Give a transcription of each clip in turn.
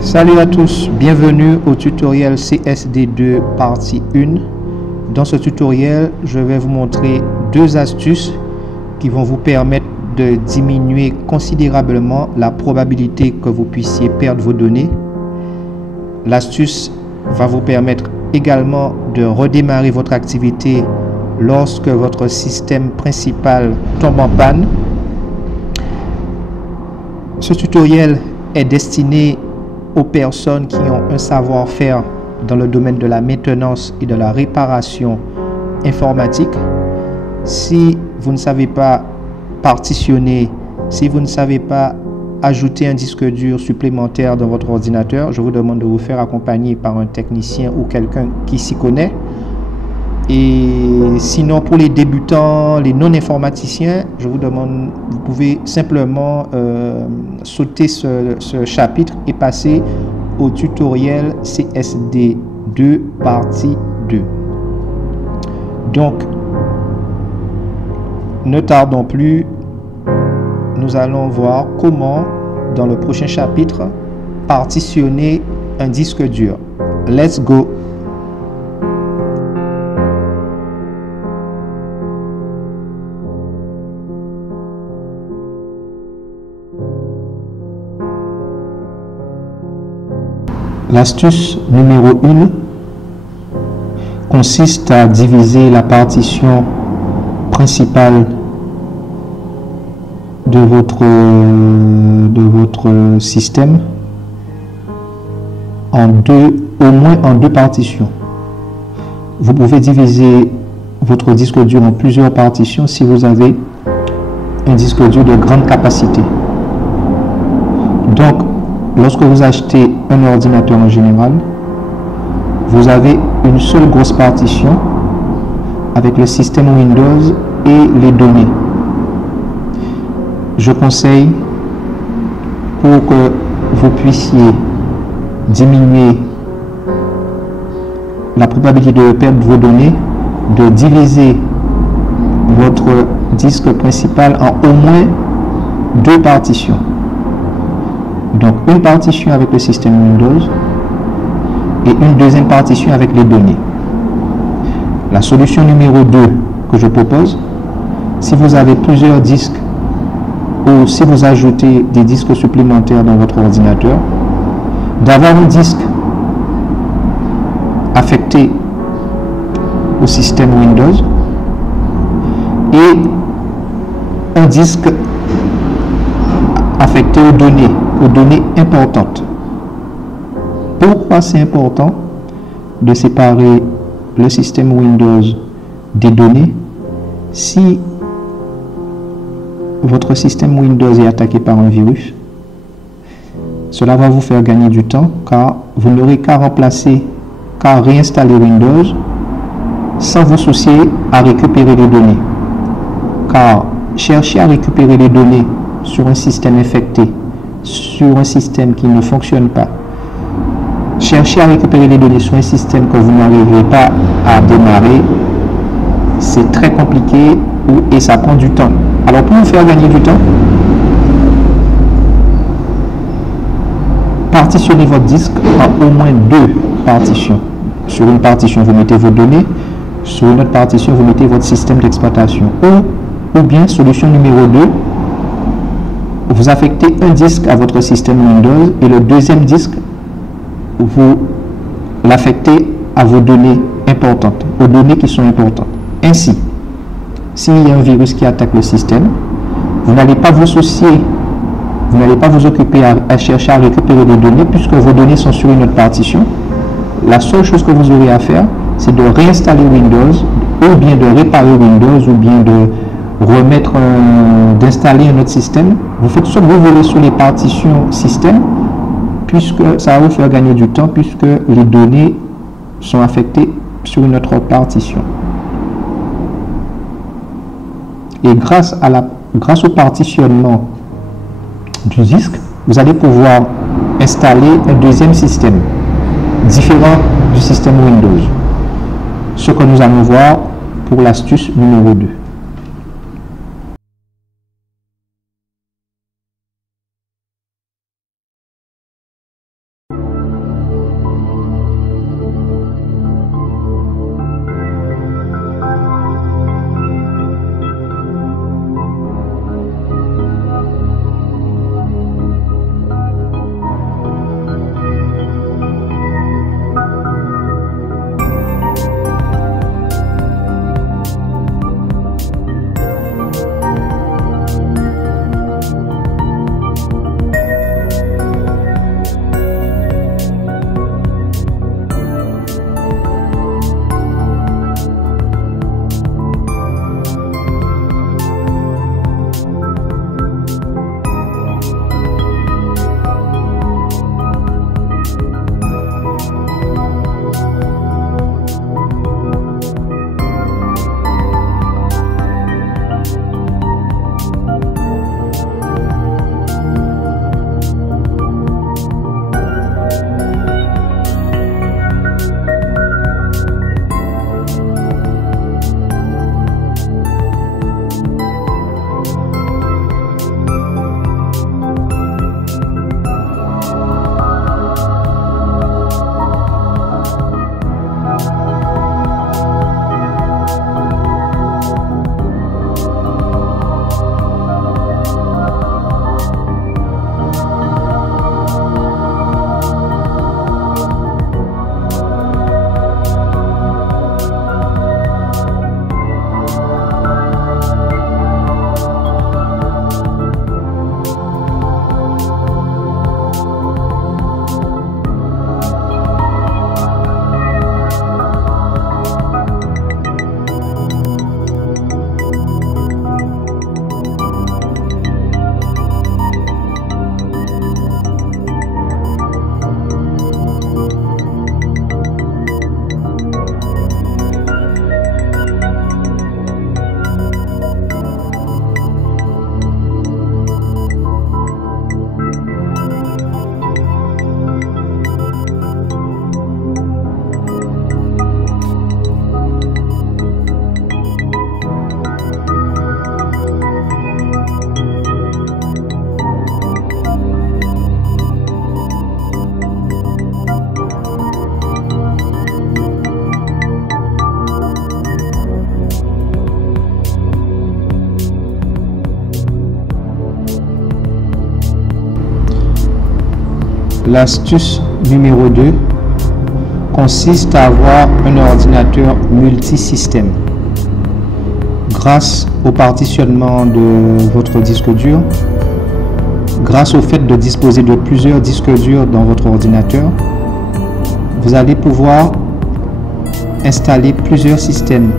Salut à tous, bienvenue au tutoriel CSD2 partie 1. Dans ce tutoriel, je vais vous montrer deux astuces qui vont vous permettre de diminuer considérablement la probabilité que vous puissiez perdre vos données. L'astuce va vous permettre également de redémarrer votre activité lorsque votre système principal tombe en panne. Ce tutoriel est destiné aux personnes qui ont un savoir-faire dans le domaine de la maintenance et de la réparation informatique. Si vous ne savez pas partitionner, si vous ne savez pas ajouter un disque dur supplémentaire dans votre ordinateur, je vous demande de vous faire accompagner par un technicien ou quelqu'un qui s'y connaît. Et sinon, pour les débutants, les non-informaticiens, je vous demande, vous pouvez simplement sauter ce chapitre et passer au tutoriel CSD2 partie 2. Donc, ne tardons plus, nous allons voir comment, dans le prochain chapitre, partitionner un disque dur. Let's go! L'astuce numéro 1 consiste à diviser la partition principale de votre système en au moins en deux partitions. Vous pouvez diviser votre disque dur en plusieurs partitions si vous avez un disque dur de grande capacité. Donc, lorsque vous achetez un ordinateur en général, vous avez une seule grosse partition avec le système Windows et les données. Je conseille, pour que vous puissiez diminuer la probabilité de perdre vos données, de diviser votre disque principal en au moins deux partitions. Donc, une partition avec le système Windows et une deuxième partition avec les données. La solution numéro 2 que je propose, si vous avez plusieurs disques ou si vous ajoutez des disques supplémentaires dans votre ordinateur, d'avoir un disque affecté au système Windows et un disque affecté aux données importantes. Pourquoi c'est important de séparer le système Windows des données? Si votre système Windows est attaqué par un virus, cela va vous faire gagner du temps, car vous n'aurez qu'à réinstaller Windows sans vous soucier à récupérer les données. Car chercher à récupérer les données sur un système infecté, sur un système qui ne fonctionne pas, chercher à récupérer les données sur un système que vous n'arriverez pas à démarrer, c'est très compliqué et ça prend du temps. Alors, pour vous faire gagner du temps, partitionnez votre disque en au moins deux partitions. Sur une partition, vous mettez vos données, sur une autre partition, vous mettez votre système d'exploitation. Ou bien, solution numéro 2, vous affectez un disque à votre système Windows et le deuxième disque, vous l'affectez à vos données importantes, aux données qui sont importantes. Ainsi, s'il y a un virus qui attaque le système, vous n'allez pas vous soucier, vous n'allez pas vous occuper à chercher à récupérer des données puisque vos données sont sur une autre partition. La seule chose que vous aurez à faire, c'est de réinstaller Windows ou bien de réparer Windows ou bien de d'installer un autre système. Vous faites ce que vous voulez sur les partitions système, puisque ça va vous faire gagner du temps, puisque les données sont affectées sur une autre partition. Et grâce au partitionnement du disque, vous allez pouvoir installer un deuxième système différent du système Windows. Ce que nous allons voir pour l'astuce numéro 2. L'astuce numéro 2 consiste à avoir un ordinateur multisystème. Grâce au partitionnement de votre disque dur, grâce au fait de disposer de plusieurs disques durs dans votre ordinateur, vous allez pouvoir installer plusieurs systèmes.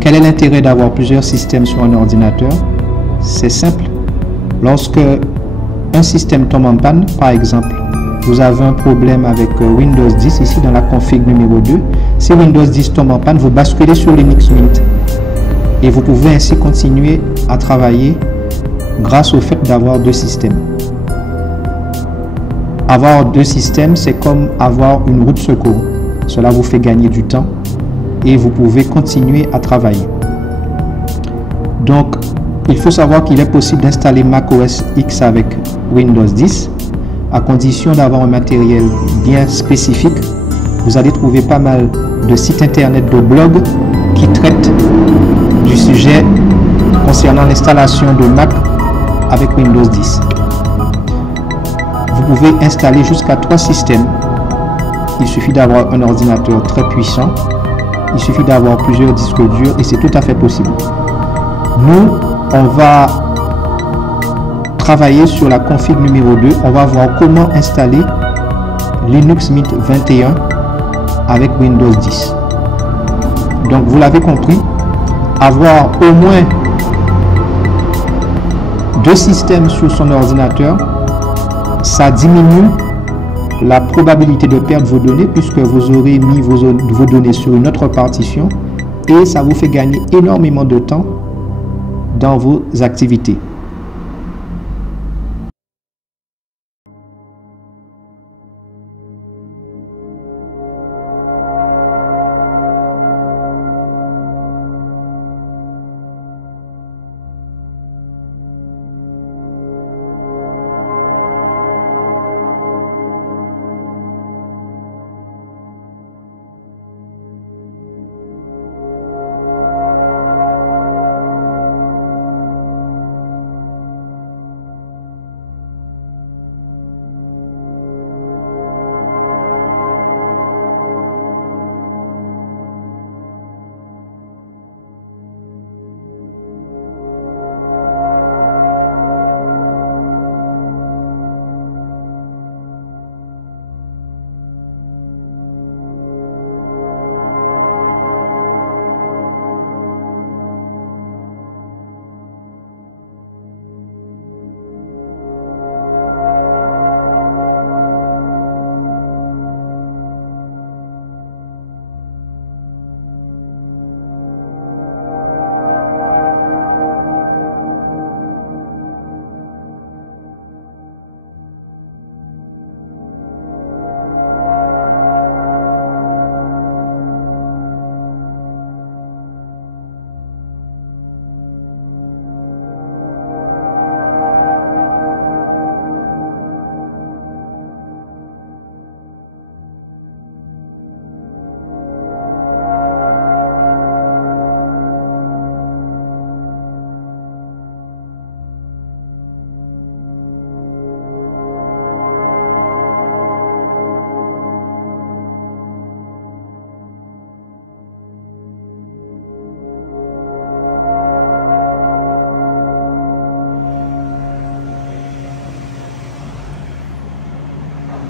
Quel est l'intérêt d'avoir plusieurs systèmes sur un ordinateur? C'est simple. Lorsque un système tombe en panne, par exemple, vous avez un problème avec Windows 10, ici dans la config numéro 2, si Windows 10 tombe en panne, vous basculez sur Linux Mint et vous pouvez ainsi continuer à travailler grâce au fait d'avoir deux systèmes. Avoir deux systèmes, c'est comme avoir une roue de secours. Cela vous fait gagner du temps et vous pouvez continuer à travailler. Donc, il faut savoir qu'il est possible d'installer macOS X avec Windows 10 à condition d'avoir un matériel bien spécifique. Vous allez trouver pas mal de sites internet, de blogs qui traitent du sujet concernant l'installation de Mac avec Windows 10. Vous pouvez installer jusqu'à 3 systèmes. Il suffit d'avoir un ordinateur très puissant. Il suffit d'avoir plusieurs disques durs et c'est tout à fait possible. Nous, on va travailler sur la config numéro 2. On va voir comment installer Linux Mint 21 avec Windows 10. Donc, vous l'avez compris, avoir au moins deux systèmes sur son ordinateur, ça diminue la probabilité de perdre vos données puisque vous aurez mis vos données sur une autre partition et ça vous fait gagner énormément de temps dans vos activités.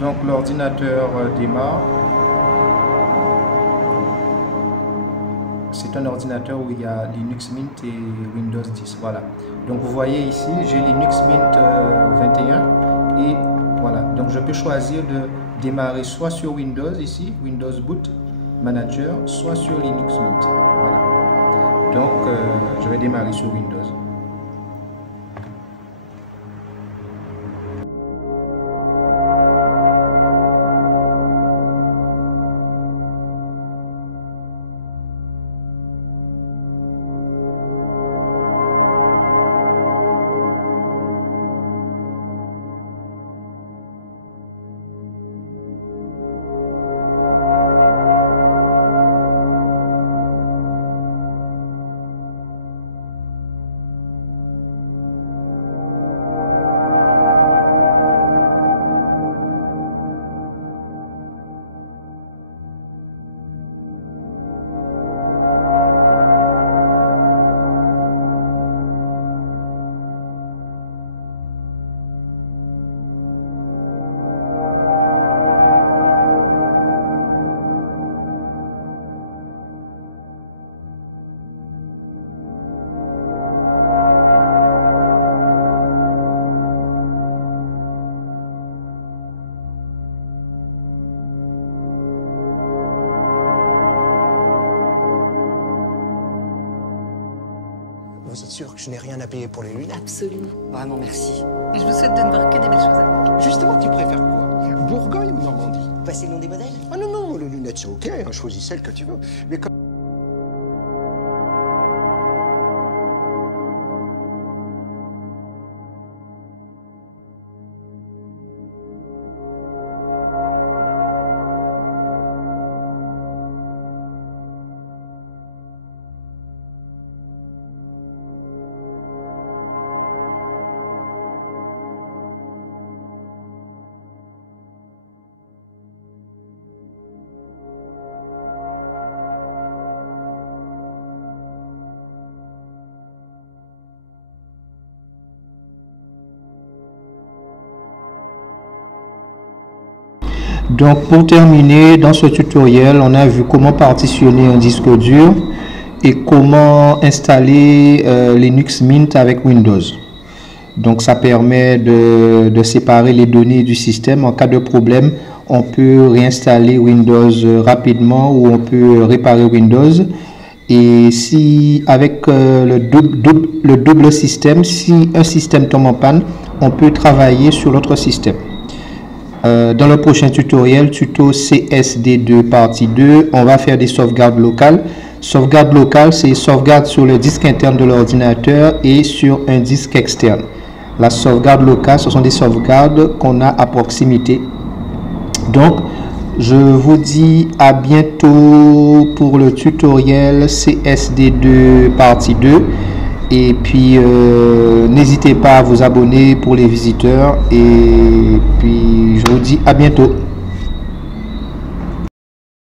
Donc l'ordinateur démarre. C'est un ordinateur où il y a Linux Mint et Windows 10. Voilà. Donc vous voyez ici, j'ai Linux Mint 21 et voilà. Donc je peux choisir de démarrer soit sur Windows ici, Windows Boot Manager, soit sur Linux Mint. Voilà. Donc je vais démarrer sur Windows. vous êtes sûr que je n'ai rien à payer pour les lunettes? Absolument. Vraiment, merci. Et je vous souhaite de ne voir que des belles choses. Justement, tu préfères quoi? Bourgogne ou Normandie? Passez le nom des modèles? Ah non, non, les lunettes c'est ok, hein, choisis celle que tu veux. Mais comme... Donc pour terminer, dans ce tutoriel, on a vu comment partitionner un disque dur et comment installer Linux Mint avec Windows. Donc ça permet de séparer les données du système. En cas de problème, on peut réinstaller Windows rapidement ou on peut réparer Windows. Et si avec le double système, si un système tombe en panne, on peut travailler sur l'autre système. Dans le prochain tutoriel, tuto CSD2 partie 2, on va faire des sauvegardes locales. Sauvegarde locale, c'est sauvegarde sur le disque interne de l'ordinateur et sur un disque externe. La sauvegarde locale, ce sont des sauvegardes qu'on a à proximité. Donc, je vous dis à bientôt pour le tutoriel CSD2 partie 2. Et puis, n'hésitez pas à vous abonner pour les visiteurs. Et puis, je vous dis à bientôt.